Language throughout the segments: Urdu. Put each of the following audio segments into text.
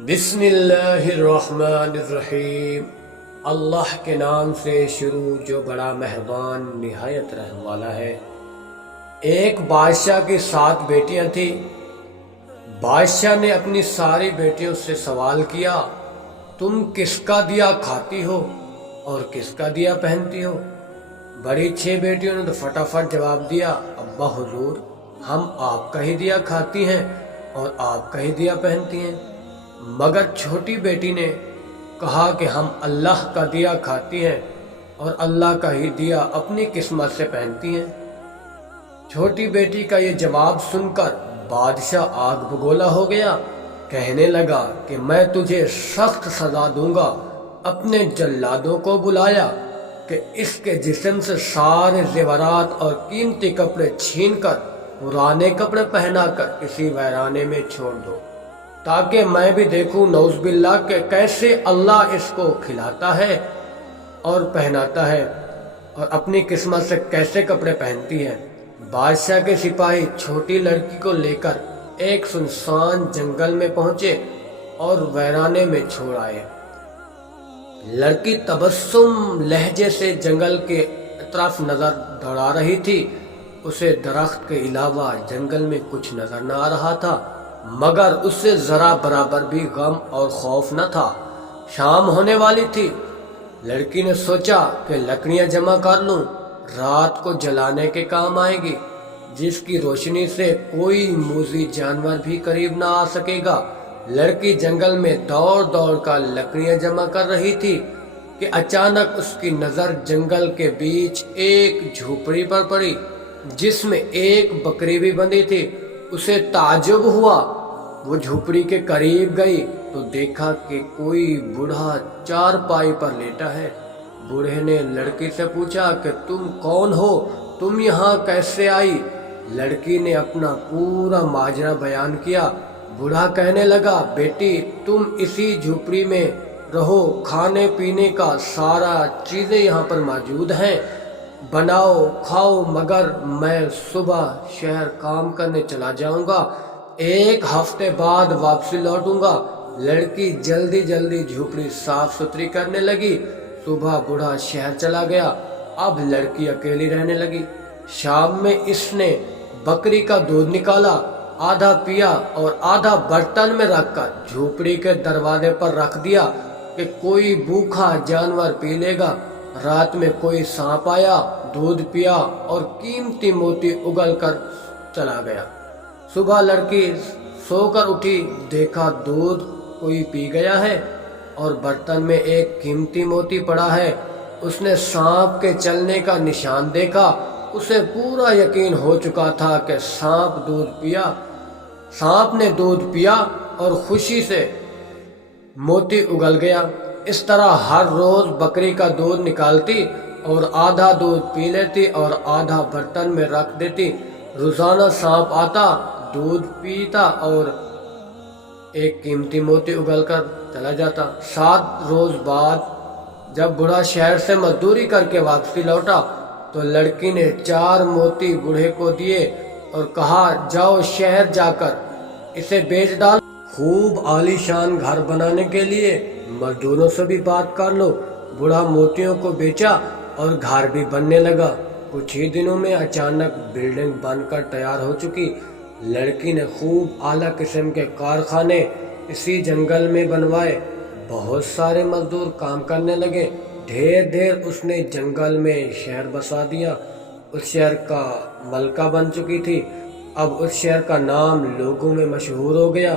بسم اللہ الرحمن الرحیم۔ اللہ کے نام سے شروع جو بڑا مہربان نہایت رحم والا ہے۔ ایک بادشاہ کی 7 بیٹیاں تھیں۔ بادشاہ نے اپنی ساری بیٹیوں سے سوال کیا، تم کس کا دیا کھاتی ہو اور کس کا دیا پہنتی ہو؟ بڑی 6 بیٹیوں نے تو فٹافٹ جواب دیا، ابا حضور ہم آپ کا ہی دیا کھاتی ہیں اور آپ کا ہی دیا پہنتی ہیں۔ مگر چھوٹی بیٹی نے کہا کہ ہم اللہ کا دیا کھاتی ہیں اور اللہ کا ہی دیا اپنی قسمت سے پہنتی ہیں۔ چھوٹی بیٹی کا یہ جواب سن کر بادشاہ آگ بگولا ہو گیا، کہنے لگا کہ میں تجھے سخت سزا دوں گا۔ اپنے جلادوں کو بلایا کہ اس کے جسم سے سارے زیورات اور قیمتی کپڑے چھین کر پرانے کپڑے پہنا کر کسی ویرانے میں چھوڑ دو، تاکہ میں بھی دیکھوں نعوذ باللہ کہ کیسے اللہ اس کو کھلاتا ہے اور پہناتا ہے اور اپنی قسمت سے کیسے کپڑے پہنتی ہے۔ بادشاہ کے سپاہی چھوٹی لڑکی کو لے کر ایک سنسان جنگل میں پہنچے اور ویرانے میں چھوڑ آئے۔ لڑکی تبسم لہجے سے جنگل کے اطراف نظر دوڑا رہی تھی۔ اسے درخت کے علاوہ جنگل میں کچھ نظر نہ آ رہا تھا، مگر اس سے ذرا برابر بھی غم اور خوف نہ تھا۔ شام ہونے والی تھی۔ لڑکی نے سوچا کہ لکڑیاں جمع کر لوں، رات کو جلانے کے کام آئے گی، جس کی روشنی سے کوئی موذی جانور بھی قریب نہ آ سکے گا۔ لڑکی جنگل میں دوڑ دوڑ کر لکڑیاں جمع کر رہی تھی کہ اچانک اس کی نظر جنگل کے بیچ ایک جھوپڑی پر پڑی، جس میں ایک بکری بھی بندھی تھی۔ اسے تعجب ہوا۔ وہ جھوپڑی کے قریب گئی تو دیکھا کہ کوئی بوڑھا چارپائی پر لیٹا ہے۔ بوڑھے نے لڑکی سے پوچھا کہ تم کون ہو؟ تم یہاں کیسے آئی؟ لڑکی نے اپنا پورا ماجرا بیان کیا۔ بوڑھا کہنے لگا، بیٹی تم اسی جھوپڑی میں رہو، کھانے پینے کا سارا چیزیں یہاں پر موجود ہیں، بناؤ کھاؤ، مگر میں صبح شہر کام کرنے چلا جاؤں گا، 1 ہفتے بعد واپسی لوٹوں گا۔ لڑکی جلدی جلدی جھوپڑی صاف ستھری کرنے لگی۔ صبح بوڑھا شہر چلا گیا۔ اب لڑکی اکیلی رہنے لگی۔ شام میں اس نے بکری کا دودھ نکالا، آدھا پیا اور آدھا برتن میں رکھ کر جھوپڑی کے دروازے پر رکھ دیا کہ کوئی بھوکا جانور پی لے گا۔ رات میں کوئی سانپ آیا، دودھ پیا اور قیمتی موتی اگل کر چلا گیا۔ صبح لڑکی سو کر اٹھی، دیکھا دودھ کوئی پی گیا ہے اور برتن میں ایک قیمتی موتی پڑا ہے۔ اس نے سانپ کے چلنے کا نشان دیکھا۔ اسے پورا یقین ہو چکا تھا کہ سانپ نے دودھ پیا اور خوشی سے موتی اگل گیا۔ اس طرح ہر روز بکری کا دودھ نکالتی اور آدھا دودھ پی لیتی اور آدھا برتن میں رکھ دیتی۔ روزانہ سانپ آتا، دودھ پیتا اور ایک قیمتی موتی اگل کر چلا جاتا۔ 7 روز بعد جب بوڑھا شہر سے مزدوری کر کے واپسی لوٹا تو لڑکی نے 4 موتی بوڑھے کو دیے اور کہا، جاؤ شہر جا کر اسے بیچ ڈال، خوب عالی شان گھر بنانے کے لیے مزدوروں سے بھی بات کر لو۔ بوڑھا موتیوں کو بیچا اور گھر بھی بننے لگا۔ کچھ ہی دنوں میں اچانک بلڈنگ بن کر تیار ہو چکی۔ لڑکی نے خوب اعلیٰ قسم کے کارخانے اسی جنگل میں بنوائے۔ بہت سارے مزدور کام کرنے لگے۔ دھیر اس نے جنگل میں شہر بسا دیا۔ اس شہر کا ملکہ بن چکی تھی۔ اب اس شہر کا نام لوگوں میں مشہور ہو گیا۔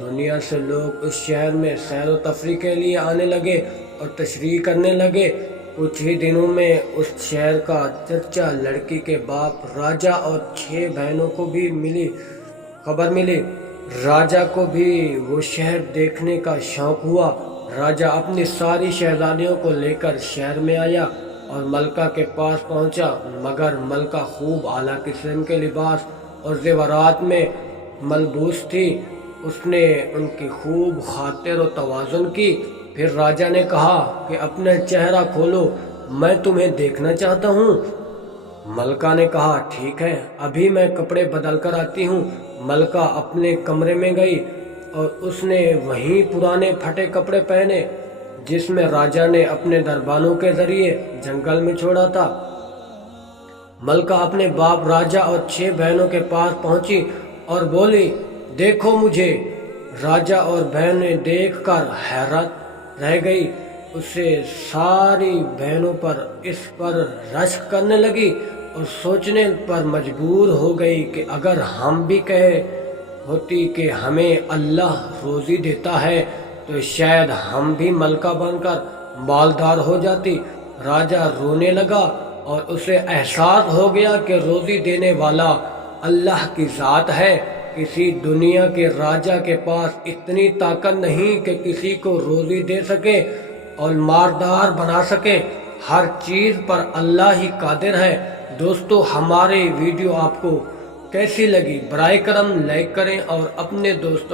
دنیا سے لوگ اس شہر میں سیر و تفریح کے لیے آنے لگے اور تشریح کرنے لگے۔ کچھ ہی دنوں میں اس شہر کا چرچا لڑکی کے باپ راجہ اور 6 بہنوں کو بھی خبر ملی۔ راجہ کو بھی وہ شہر دیکھنے کا شوق ہوا۔ راجہ اپنی ساری شہزادیوں کو لے کر شہر میں آیا اور ملکہ کے پاس پہنچا، مگر ملکہ خوب اعلیٰ قسم کے لباس اور زیورات میں ملبوس تھی۔ اس نے ان کی خوب خاطر و توازن کی۔ پھر راجہ نے کہا کہ اپنا چہرہ کھولو، میں تمہیں دیکھنا چاہتا ہوں۔ ملکہ نے کہا، ٹھیک ہے، ابھی میں کپڑے بدل کر آتی ہوں۔ ملکہ اپنے کمرے میں گئی اور اس نے وہیں پرانے پھٹے کپڑے پہنے جس میں راجا نے اپنے دربانوں کے ذریعے جنگل میں چھوڑا تھا۔ ملکہ اپنے باپ راجا اور 6 بہنوں کے پاس پہنچی اور بولی، دیکھو مجھے۔ راجا اور بہنیں دیکھ کر حیرت رہ گئی۔ اسے ساری بہنوں پر اس پر رشک کرنے لگی اور سوچنے پر مجبور ہو گئی کہ اگر ہم بھی کہے ہوتی کہ ہمیں اللہ روزی دیتا ہے تو شاید ہم بھی ملکہ بن کر مالدار ہو جاتی۔ راجا رونے لگا اور اسے احساس ہو گیا کہ روزی دینے والا اللہ کی ذات ہے۔ کسی دنیا کے راجا کے پاس اتنی طاقت نہیں کہ کسی کو روزی دے سکے اور مالدار بنا سکے۔ ہر چیز پر اللہ ہی قادر ہے۔ دوستو، ہماری ویڈیو آپ کو کیسی لگی؟ برائے کرم لائک کریں اور اپنے دوستوں